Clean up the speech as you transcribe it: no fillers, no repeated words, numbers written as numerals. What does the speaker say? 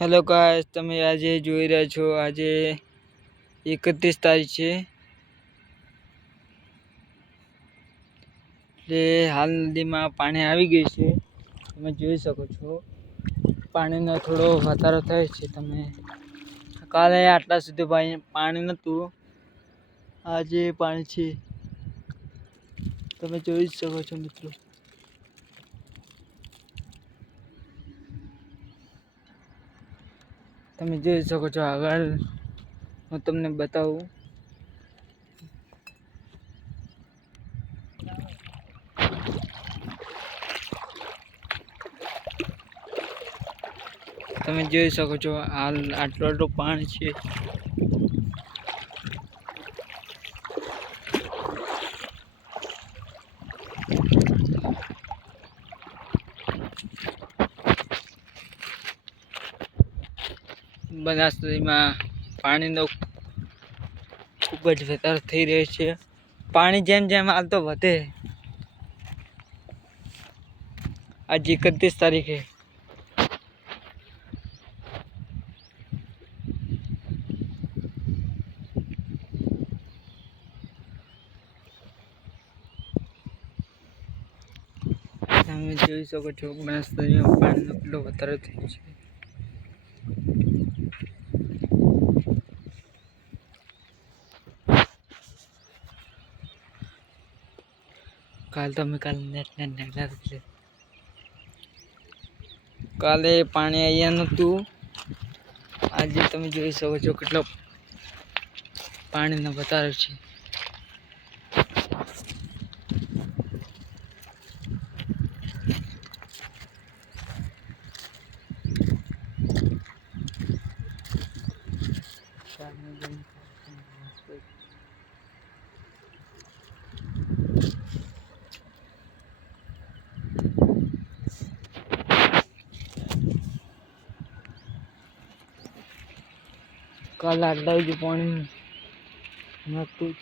Hello guys, તમે આજે જોઈ રહ્યા છો આજે 31 તારીખ છે એટલે હાલ નદીમાં પાણી આવી ગયું છે. તમે જોઈ શકો છો પાણીનો થોડો વધારો થાય છે. તમે કાલે આટલા સુધી પાણી નહોતું, આજે પાણી છે. તમે જોઈ શકો છો મિત્રો. તમે જોઈ શકો છો. આગળ હું તમને બતાવું. તમે જોઈ શકો છો હાલ આટલું પાણી છે. બનાસનદીમાં પાણીનો ખૂબ જ વધારો થઈ રહ્યો છે. પાણી જેમ જેમ હાલતો વધે. આજે 31 તારીખે તમે જોઈ શકો છો બનાસનદીમાં પાણીનો કેટલો વધારો થયો છે. કાલે પાણી અહીંયા નહોતું, આજે તમે જોઈ શકો છો કેટલો પાણીનો વધારો છે. કાલે આટલા જ પાણી નહોતું.